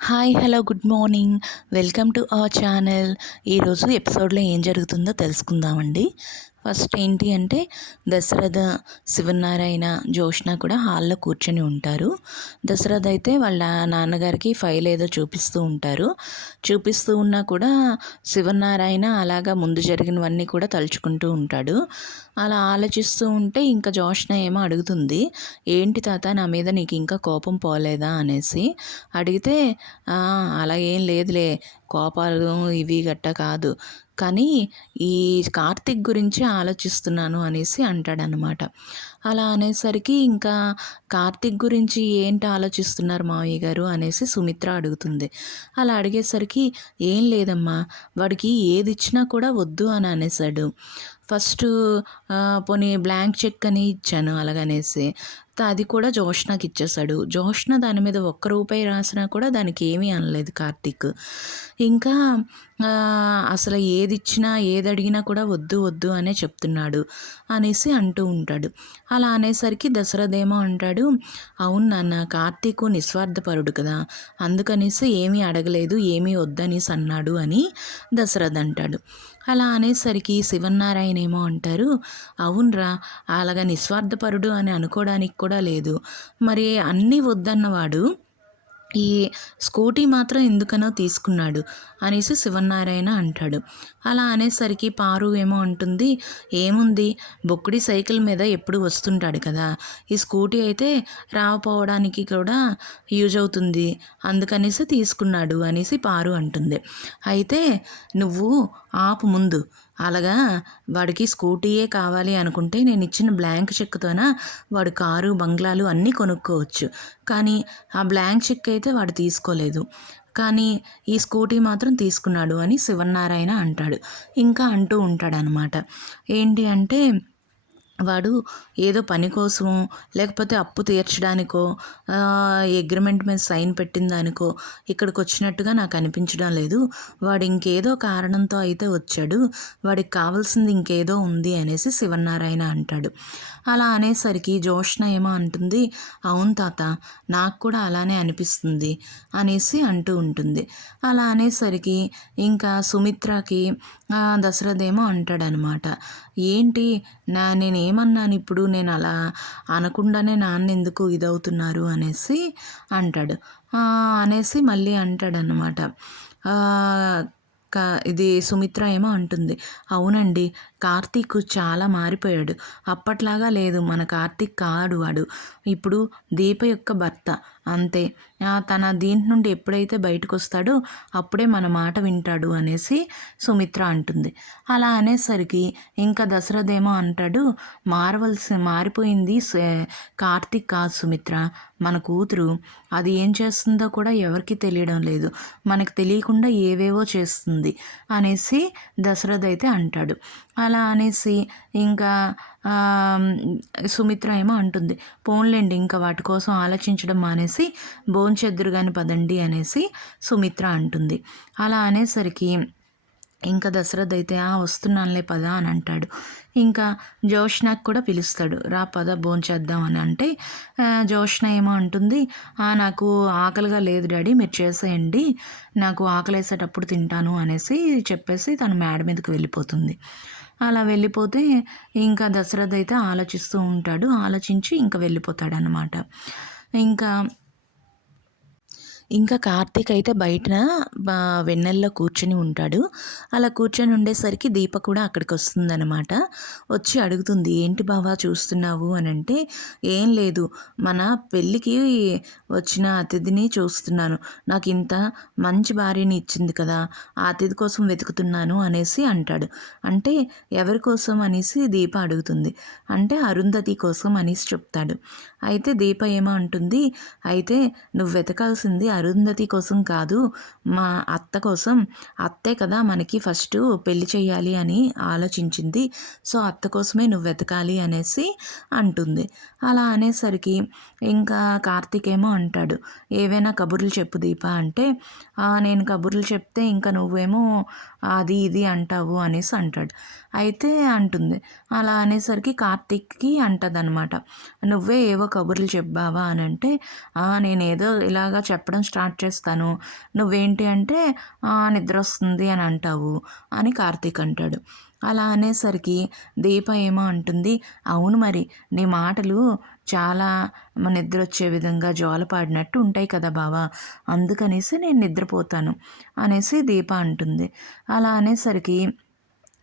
Hi hello good morning. Welcome to our channel. ఈరోజు ఎపిసోడ్లో ఏం జరుగుతుందో తెలుసుకుందామండి. ఫస్ట్ ఏంటి అంటే దశరథ శివనారాయణ జోష్న కూడా హాల్లో కూర్చొని ఉంటారు. దశరథ అయితే వాళ్ళ నాన్నగారికి ఫైల్ ఏదో చూపిస్తూ ఉంటారు. చూపిస్తూ ఉన్నా కూడా శివనారాయణ అలాగా ముందు జరిగినవన్నీ కూడా తలుచుకుంటూ ఉంటాడు. అలా ఆలోచిస్తూ ఉంటే ఇంకా జోష్న ఏమో అడుగుతుంది ఏంటి తాత నా మీద నీకు ఇంకా కోపం పోలేదా? అనేసి. అడిగితే అలా ఏం లేదులే కోపాలు ఇవి గట్ట కాదు. కానీ ఈ కార్తిక్ గురించి ఆలోచిస్తున్నాను అనేసి అంటాడనమాట అలా అనేసరికి ఇంకా కార్తిక్ గురించి ఏంటి ఆలోచిస్తున్నారు మావయ్య గారు అనేసి సుమిత్ర అడుగుతుంది. అలా అడిగేసరికి ఏం లేదమ్మా వాడికి ఏది ఇచ్చినా కూడా వద్దు అని అనేసాడు. ఫస్ట్ పోనీ బ్లాంక్ చెక్ అని ఇచ్చాను అలాగనేసి. అది కూడా జోష్నకి ఇచ్చేసాడు జోష్న దాని మీద ఒక్క రూపాయి రాసినా కూడా దానికి ఏమీ అనలేదు కార్తీక్. ఇంకా అసలు ఏది ఇచ్చినా ఏది అడిగినా కూడా వద్దు వద్దు అనే చెప్తున్నాడు అనేసి అంటూ ఉంటాడు. అలా అనేసరికి దశరథేమో అంటాడు అవును నాన్న కార్తీకు నిస్వార్థపరుడు కదా. అందుకనేసి ఏమీ అడగలేదు ఏమీ వద్దనేసి అన్నాడు అని దశరథ్ అంటాడు. అలా అనేసరికి శివన్నారాయణ ఏమో అంటారు అవునరా అలాగా నిస్వార్థపరుడు అని అనుకోవడానికి కూడా లేదు. మరి అన్నీ వద్దన్నవాడు ఈ స్కూటీ మాత్రం ఎందుకనో తీసుకున్నాడు అనేసి శివనారాయణ అంటాడు. అలా అనేసరికి పారు ఏమో అంటుంది ఏముంది? బొక్కుడి సైకిల్ మీద ఎప్పుడు వస్తుంటాడు కదా? ఈ స్కూటీ అయితే రాకపోవడానికి కూడా యూజ్ అవుతుంది. అందుకనేసి తీసుకున్నాడు అనేసి పారు అంటుంది. అయితే నువ్వు ఆపు ముందు. అలాగా వాడికి స్కూటీయే కావాలి అనుకుంటే నేను ఇచ్చిన బ్లాంక్ చెక్తోన వాడు కారు బంగ్లాలు అన్నీ కొనుక్కోవచ్చు. కానీ ఆ బ్లాంక్ చెక్ అయితే వాడు తీసుకోలేదు. కానీ ఈ స్కూటీ మాత్రం తీసుకున్నాడు అని శివనారాయణ అంటాడు. ఇంకా అంటూ ఉంటాడనమాట. ఏంటి అంటే వాడు ఏదో పని కోసమో లేకపోతే అప్పు తీర్చడానికో అగ్రిమెంట్ మీద సైన్ పెట్టిందానికో ఇక్కడికి వచ్చినట్టుగా నాకు అనిపించడం లేదు. వాడు ఇంకేదో కారణంతో అయితే వచ్చాడు. వాడికి కావాల్సింది ఇంకేదో ఉంది అనేసి శివనారాయణ అంటాడు. అలా అనేసరికి జోష్ణ ఏమో అంటుంది అవును తాత నాకు కూడా అలానే అనిపిస్తుంది అనేసి అంటూ ఉంటుంది. అలా అనేసరికి ఇంకా సుమిత్రకి దశరథ ఏమో అంటాడనమాట ఏంటి నా నేనే ఏమన్నాను ఇప్పుడు నేను అలా అనకుండానే నాన్న ఎందుకు ఇదవుతున్నారు అనేసి అంటాడు. అనేసి మళ్ళీ అంటాడనమాట కా ఇది సుమిత్ర ఏమో అంటుంది. అవునండి కార్తీక్ చాలా మారిపోయాడు. అప్పట్లాగా లేదు మన కార్తీక్ కాడు వాడు. ఇప్పుడు దీప యొక్క భర్త. అంతే. తన దీంట్ నుండి ఎప్పుడైతే బయటకు వస్తాడో అప్పుడే మన మాట వింటాడు అనేసి సుమిత్ర అంటుంది. అలా అనేసరికి ఇంకా దశరథేమో అంటాడు మారవలసి మారిపోయింది కార్తీక్ కాదు సుమిత్ర. మన కూతురు అది ఏం చేస్తుందో కూడా ఎవరికి తెలియడం లేదు. మనకు తెలియకుండా ఏవేవో చేస్తుంది అనేసి దశరథ్ అయితే అంటాడు. అలా అనేసి ఇంకా సుమిత్ర ఏమో అంటుంది. పోన్లేండి ఇంకా వాటి కోసం ఆలోచించడం మానేసి భోంచెద్దురు కానీ పదండి అనేసి సుమిత్ర అంటుంది. అలా అనేసరికి ఇంకా దశరథ్ అయితే ఆ వస్తున్నానులే పద అని అంటాడు. ఇంకా జోష్నాకి కూడా పిలుస్తాడు. రా పద భోంచేద్దాం అని అంటే జోష్న ఏమో అంటుంది నాకు ఆకలిగా లేదు డాడీ మీరు చేసేయండి నాకు ఆకలి వేసేటప్పుడు తింటాను అనేసి చెప్పేసి తను మేడ మీదకి వెళ్ళిపోతుంది. అలా వెళ్ళిపోతే ఇంకా దశరథ్ అయితే ఆలోచిస్తూ ఉంటాడు. ఆలోచించి ఇంకా వెళ్ళిపోతాడు అనమాట ఇంకా ఇంకా కార్తీక్ అయితే బయట వెన్నెల్లో కూర్చొని ఉంటాడు. అలా కూర్చొని ఉండేసరికి దీప కూడా అక్కడికి వస్తుందనమాట వచ్చి అడుగుతుంది ఏంటి బావా చూస్తున్నావు? అని అంటే ఏం లేదు. మన పెళ్ళికి వచ్చిన అతిథిని చూస్తున్నాను. నాకు ఇంత మంచి భార్యని ఇచ్చింది కదా ఆ అతిథి కోసం వెతుకుతున్నాను అనేసి అంటాడు. అంటే ఎవరి కోసం? అనేసి దీప అడుగుతుంది. అంటే అరుంధతి కోసం అనేసి చెప్తాడు. అయితే దీప ఏమో అంటుంది అయితే నువ్వు వెతకాల్సింది అరుంధతి కోసం కాదు మా అత్త కోసం. అత్తే కదా మనకి ఫస్ట్ పెళ్ళి చేయాలి అని ఆలోచించింది. సో అత్త కోసమే నువ్వు వెతకాలి అనేసి అంటుంది. అలా అనేసరికి ఇంకా కార్తీక్ ఏమో అంటాడు ఏవైనా కబుర్లు చెప్పు దీప అంటే నేను కబుర్లు చెప్తే ఇంకా నువ్వేమో అది ఇది అంటావు అనేసి అంటాడు. అయితే అంటుంది. అలా అనేసరికి కార్తీక్కి అంటదనమాట నువ్వే ఏవో కబుర్లు చెప్పావా? అని అంటే నేను ఏదో ఇలాగా చెప్పడం స్టార్ట్ చేస్తాను. నువ్వేంటి అంటే నిద్ర వస్తుంది అని అంటావు అని కార్తీక్ అంటాడు. అలా అనేసరికి దీప ఏమో అంటుంది. అవును మరి నీ మాటలు చాలా నిద్ర వచ్చే విధంగా జోలపాడినట్టు ఉంటాయి కదా బావా. అందుకనేసి నేను నిద్రపోతాను అనేసి దీప అంటుంది. అలా అనేసరికి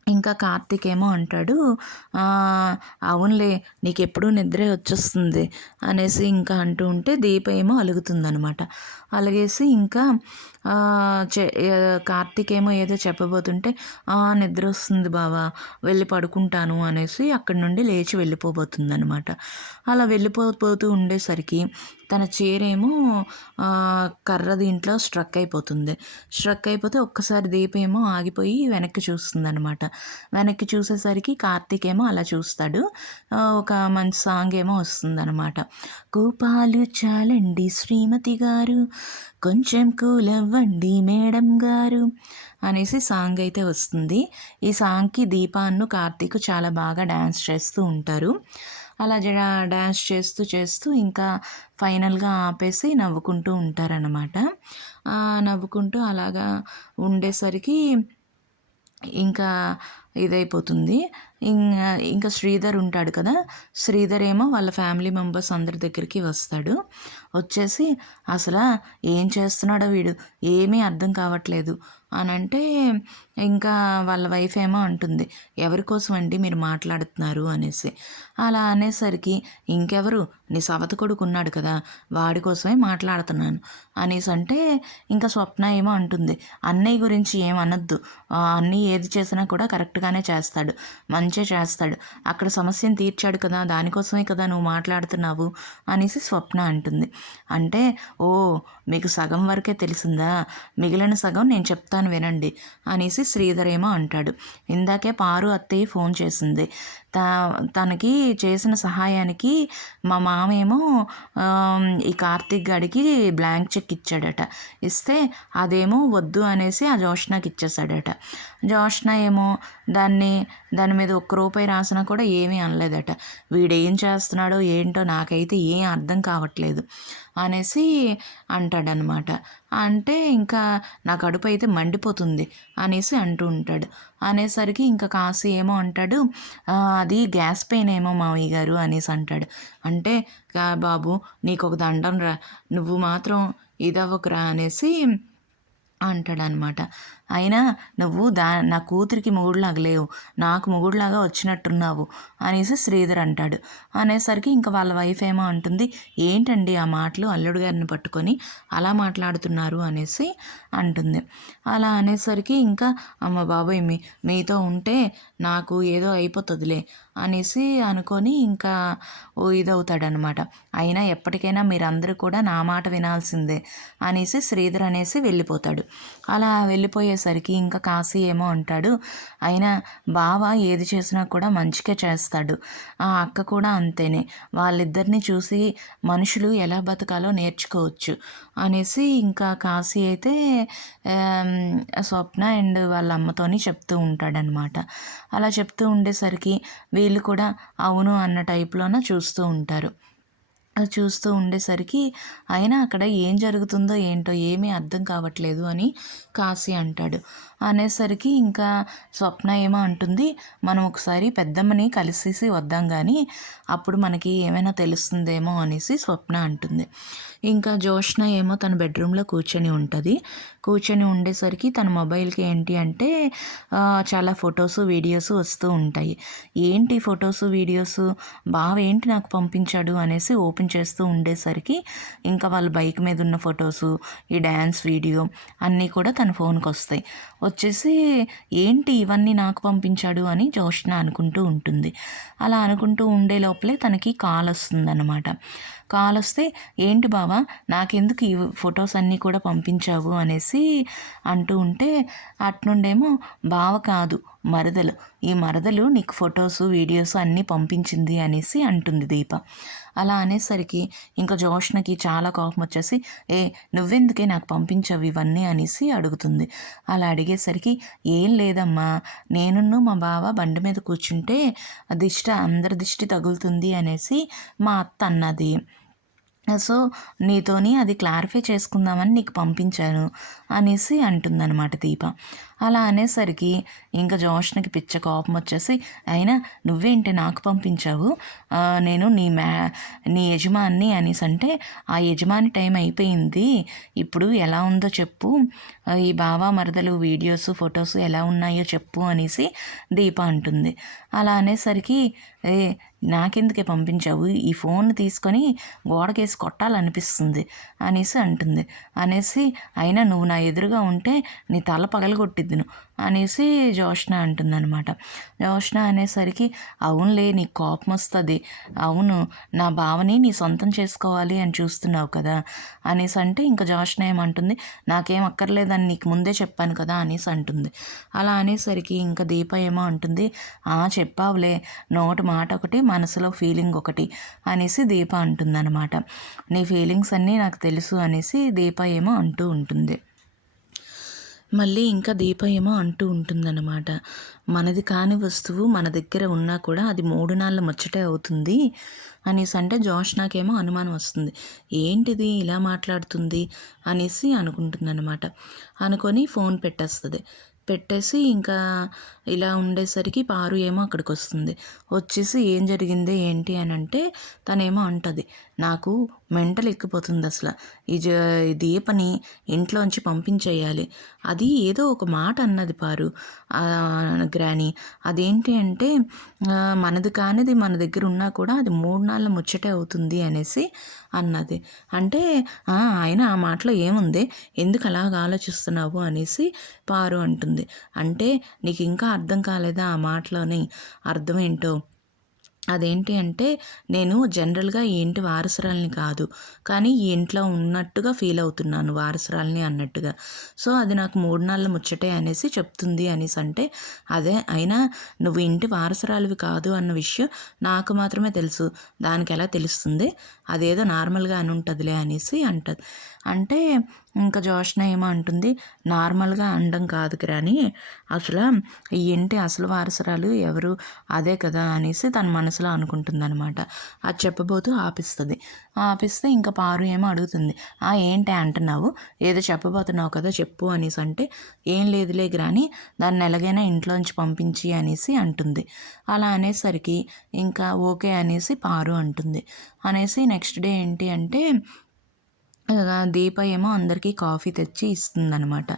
ఇంకా కార్తీక్ ఏమో అంటాడు అవునులే నీకు ఎప్పుడూ నిద్రే వచ్చేస్తుంది అనేసి ఇంకా అంటూ ఉంటే దీప ఏమో అలుగుతుందనమాట. అలిగేసి ఇంకా కార్తీక్ ఏమో ఏదో చెప్పబోతుంటే నిద్ర వస్తుంది బావా వెళ్ళి పడుకుంటాను అనేసి అక్కడి నుండి లేచి వెళ్ళిపోబోతుంది అనమాట అలా వెళ్ళిపోతూ ఉండేసరికి తన చీరేమో కర్ర దీంట్లో స్ట్రక్ అయిపోతుంది. స్ట్రక్ అయిపోతే ఒక్కసారి దీపేమో ఆగిపోయి వెనక్కి చూస్తుంది అనమాట వెనక్కి చూసేసరికి కార్తీక్ ఏమో అలా చూస్తాడు. ఒక మంచి సాంగ్ ఏమో వస్తుంది అనమాట కోపాలు చాలండి శ్రీమతి గారు కొంచెం కూలవ్వండి మేడం గారు అనేసి సాంగ్ అయితే వస్తుంది. ఈ సాంగ్కి దీపాన్ను కార్తీక్ చాలా బాగా డ్యాన్స్ చేస్తూ ఉంటారు. అలా జ డ్యాన్స్ చేస్తూ చేస్తూ ఇంకా ఫైనల్గా ఆపేసి నవ్వుకుంటూ ఉంటారనమాట నవ్వుకుంటూ అలాగా ఉండేసరికి ఇంకా ఇదైపోతుంది. ఇంకా ఇంకా శ్రీధర్ ఉంటాడు కదా. శ్రీధర్ ఏమో వాళ్ళ ఫ్యామిలీ మెంబర్స్ అందరి దగ్గరికి వస్తాడు. వచ్చేసి అసలు ఏం చేస్తున్నాడో వీడు? ఏమీ అర్థం కావట్లేదు. అని అంటే ఇంకా వాళ్ళ వైఫ్ ఏమో అంటుంది. ఎవరి కోసం అండి మీరు మాట్లాడుతున్నారు అనేసి. అలా అనేసరికి ఇంకెవరు? నీ సవత కొడుకు ఉన్నాడు కదా. వాడి కోసమే మాట్లాడుతున్నాను అనేసి అంటే ఇంకా స్వప్న ఏమో అంటుంది. అన్నయ్య గురించి ఏమనొద్దు. అన్నీ అన్నయ్య ఏది చేసినా కూడా కరెక్ట్గా కరెక్ట్గానే చేస్తాడు. మంచిగా చేస్తాడు. అక్కడ సమస్యను తీర్చాడు కదా దానికోసమే కదా నువ్వు మాట్లాడుతున్నావు అనేసి స్వప్న అంటుంది. అంటే ఓ మీకు సగం వరకే తెలిసిందా? మిగిలిన సగం నేను చెప్తాను వినండి అనేసి శ్రీధరేమో అంటాడు. ఇందాకే పారు అత్తయ్య ఫోన్ చేసింది. తనకి చేసిన సహాయానికి మా మామేమో ఈ కార్తిక్ గడికి బ్లాంక్ చెక్ ఇచ్చాడట. ఇస్తే అదేమో వద్దు అనేసి ఆ జోష్నాకి ఇచ్చేసాడట జోష్న ఏమో దాన్ని దాని మీద ఒక్క రూపాయి రాసినా కూడా ఏమీ అనలేదట. వీడేం చేస్తున్నాడో ఏంటో నాకైతే ఏం అర్థం కావట్లేదు. అనేసి అంటాడనమాట. అంటే ఇంకా నా కడుపు అయితే మండిపోతుంది అనేసి అంటూ ఉంటాడు. అనేసరికి ఇంకా కాసి ఏమో అంటాడు అది గ్యాస్ పెయిన్ ఏమో మావయ్య గారు అనేసి అంటాడు. అంటే బాబు నీకు ఒక దండం రా నువ్వు మాత్రం ఇదవ్వకురా అనేసి అంటాడనమాట. అయినా నువ్వు దా నా కూతురికి మొగుడులాగా లేవు. నాకు మొగుడులాగా వచ్చినట్టున్నావు అనేసి శ్రీధర్ అంటాడు. అనేసరికి ఇంకా వాళ్ళ వైఫ్ ఏమో అంటుంది ఏంటండి ఆ మాటలు? అల్లుడు గారిని పట్టుకొని అలా మాట్లాడుతున్నారు అనేసి అంటుంది. అలా అనేసరికి ఇంకా అమ్మ బాబాయ్ మీ మీతో ఉంటే నాకు ఏదో అయిపోతుందిలే అనేసి అనుకొని ఇంకా ఓ ఇదవుతాడనమాట. అయినా ఎప్పటికైనా మీరందరూ కూడా నా మాట వినాల్సిందే అనేసి శ్రీధర్ అనేసి వెళ్ళిపోతాడు. అలా వెళ్ళిపోయే వెళ్ళిపోయేసరికి ఇంకా కాశీ ఏమో అంటాడు. అయినా బావ ఏది చేసినా కూడా మంచిగా చేస్తాడు. ఆ అక్క కూడా అంతేనే. వాళ్ళిద్దరిని చూసి మనుషులు ఎలా బతకాలో నేర్చుకోవచ్చు అనేసి ఇంకా కాశీ అయితే స్వప్న అండ్ వాళ్ళ అమ్మతోని చెప్తూ ఉంటాడనమాట. అలా చెప్తూ ఉండేసరికి వీళ్ళు కూడా అవును అన్న టైప్లోన చూస్తూ ఉంటారు. అది చూస్తూ ఉండేసరికి అయినా అక్కడ ఏం జరుగుతుందో ఏంటో ఏమీ అర్థం కావట్లేదు అని కాశీ అంటాడు. అనేసరికి ఇంకా స్వప్న ఏమో అంటుంది మనం ఒకసారి పెద్దమ్మని కలిసేసి వద్దాం కానీ అప్పుడు మనకి ఏమైనా తెలుస్తుందేమో అనేసి స్వప్న అంటుంది. ఇంకా జోష్న ఏమో తన బెడ్రూమ్లో కూర్చొని ఉంటుంది. కూర్చొని ఉండేసరికి తన మొబైల్కి ఏంటి అంటే చాలా ఫొటోస్ వీడియోస్ వస్తూ ఉంటాయి. ఏంటి ఫొటోస్ వీడియోస్? బావ ఏంటి నాకు పంపించాడు అనేసి ఓపెన్ చేస్తూ ఉండేసరికి ఇంకా వాళ్ళ బైక్ మీద ఉన్న ఫొటోస్ ఈ డ్యాన్స్ వీడియో అన్నీ కూడా తన ఫోన్కి వస్తాయి. వచ్చేసి ఏంటి ఇవన్నీ నాకు పంపించాడు అని జోష్న అనుకుంటూ ఉంటుంది. అలా అనుకుంటూ ఉండే లోపలే తనకి కాల్ వస్తుందన్నమాట. కాల్ వస్తే ఏంటి బావా నాకెందుకు ఈ ఫొటోస్ అన్నీ కూడా పంపించావు? అనేసి అంటూ ఉంటే అట్నుండేమో బావ కాదు మరదలు. ఈ మరదలు నీకు ఫొటోస్ వీడియోస్ అన్నీ పంపించింది అనేసి అంటుంది దీప. అలా అనేసరికి ఇంకా జోష్నకి చాలా కోపం వచ్చేసి ఏ నువ్వెందుకే నాకు పంపించావు ఇవన్నీ? అనేసి అడుగుతుంది. అలా అడిగేసరికి ఏం లేదమ్మా నేనున్ను మా బావ బండి మీద కూర్చుంటే దిష్టి అందరి దిష్టి తగులుతుంది అనేసి మా అత్త అన్నది. సో నీతోని అది క్లారిఫై చేసుకుందామని నీకు పంపించాను అనేసి అంటుందన్నమాట దీప. అలా అనేసరికి ఇంకా జోష్నకి పిచ్చ కోపం వచ్చేసి అయినా నువ్వేంటి నాకు పంపించావు? నేను నీ మ్యా నీ యజమాని అనేసి అంటే ఆ యజమాని టైం అయిపోయింది. ఇప్పుడు ఎలా ఉందో చెప్పు. ఈ బావా మరదలు వీడియోస్ ఫొటోస్ ఎలా ఉన్నాయో చెప్పు అనేసి దీప అంటుంది. అలా అనేసరికి ఏ నాకెందుకే పంపించావు? ఈ ఫోన్ తీసుకొని గోడకేసి కొట్టాలనిపిస్తుంది అనేసి అంటుంది. అనేసి అయినా నువ్వు నా ఎదురుగా ఉంటే నీ తల పగలగొట్టిద్దును అనేసి జోష్న అంటుందన్నమాట. జోష్న అనేసరికి అవునులే నీ కోపం వస్తుంది అవును నా భావని నీ సొంతం చేసుకోవాలి అని చూస్తున్నావు కదా అనేసి అంటే ఇంకా జోష్న ఏమంటుంది నాకేం అక్కర్లేదని నీకు ముందే చెప్పాను కదా అనేసి అంటుంది. అలా అనేసరికి ఇంకా దీప ఏమో అంటుంది ఆ చెప్పావులే నోటి మాట ఒకటి మనసులో ఫీలింగ్ ఒకటి అనేసి దీప అంటుందన్నమాట. నీ ఫీలింగ్స్ అన్నీ నాకు తెలుసు అనేసి దీప ఏమో అంటూ ఉంటుంది. మళ్ళీ ఇంకా దీప ఏమో అంటూ ఉంటుందన్నమాట. మనది కాని వస్తువు మన దగ్గర ఉన్నా కూడా అది మూడు నాళ్ళ ముచ్చటే అవుతుంది అనేసి అంటే జోష్ నాకేమో అనుమానం వస్తుంది. ఏంటిది ఇలా మాట్లాడుతుంది అనేసి అనుకుంటుందన్నమాట. అనుకొని ఫోన్ పెట్టేస్తుంది. పెట్టేసి ఇంకా ఇలా ఉండేసరికి పారు ఏమో అక్కడికి వస్తుంది వచ్చేసి ఏం జరిగింది ఏంటి అని అంటే తనేమో అంటుంది. నాకు మెంటలు ఎక్కిపోతుంది అసలు. ఈ దీపని ఇంట్లోంచి పంపించేయాలి. అది ఏదో ఒక మాట అన్నది పారు. గ్రాని అదేంటి అంటే మనది కానిది మన దగ్గర ఉన్నా కూడా అది మూడు నాళ్ళ ముచ్చటే అవుతుంది అనేసి అన్నది. అంటే ఆయన ఆ మాటలో ఏముంది? ఎందుకు అలాగ ఆలోచిస్తున్నావు అనేసి పారు అంటుంది. అంటే నీకు ఇంకా అర్థం కాలేదా ఆ మాటలోని? అర్థం ఏంటో అదేంటి అంటే నేను జనరల్గా ఈ ఇంటి వారసురాల్ని కాదు. కానీ ఈ ఇంట్లో ఉన్నట్టుగా ఫీల్ అవుతున్నాను వారసురాల్ని అన్నట్టుగా. సో అది నాకు మూడు నాళ్ళ ముచ్చటే అనేసి చెప్తుంది అనేసి అంటే అదే అయినా నువ్వు ఇంటి వారసురాలివి కాదు అన్న విషయం నాకు మాత్రమే తెలుసు. దానికి ఎలా తెలుస్తుంది? అదేదో నార్మల్గా అని ఉంటుందిలే అనేసి అంటది. అంటే ఇంకా జోష్న ఏమో అంటుంది నార్మల్గా అనడం కాదు కానీ అసలు ఈ ఇంటి అసలు వారసురాలు ఎవరు? అదే కదా అనేసి తన మనసులో అనుకుంటుందనమాట అది చెప్పబోతూ ఆపిస్తుంది. ఆపిస్తే ఇంకా పారు ఏమో అడుగుతుంది. ఆ ఏంటి అంటున్నావు? ఏదో చెప్పబోతున్నావు కదా చెప్పు అనేసి అంటే ఏం లేదులే గ్రాని దాన్ని ఎలాగైనా ఇంట్లోంచి పంపించి అనేసి అంటుంది. అలా అనేసరికి ఇంకా ఓకే అనేసి పారు అంటుంది. అనేసి నెక్స్ట్ డే ఏంటి అంటే దీప ఏమో అందరికీ కాఫీ తెచ్చి ఇస్తుందనమాట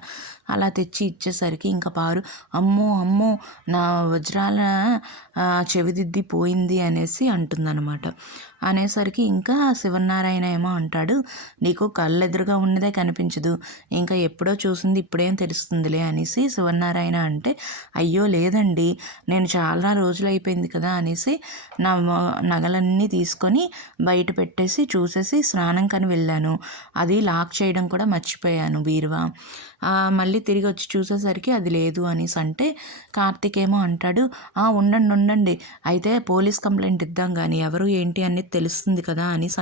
అలా తెచ్చి ఇచ్చేసరికి ఇంకా పారు అమ్మో అమ్మో నా వజ్రాల చెవిదిద్ది పోయింది అనేసి అంటుందన్నమాట. అనేసరికి ఇంకా శివనారాయణ ఏమో అంటాడు నీకు కళ్ళెదురుగా ఉన్నదే కనిపించదు. ఇంకా ఎప్పుడో చూసింది ఇప్పుడేం తెలుస్తుందిలే అనేసి శివనారాయణ అంటే అయ్యో లేదండి నేను చాలా రోజులు అయిపోయింది కదా అనేసి నా నగలన్నీ తీసుకొని బయట పెట్టేసి చూసేసి స్నానం కని వెళ్ళాను. అది లాక్ చేయడం కూడా మర్చిపోయాను బీరువా. మళ్ళీ తిరిగి వచ్చి చూసేసరికి అది లేదు అనేసి అంటే కార్తీక్ ఏమో అంటాడు ఉండండి ఉండండి. అయితే పోలీస్ కంప్లైంట్ ఇద్దాం కానీ ఎవరు ఏంటి అన్ని తెలుస్తుంది కదా అనేసి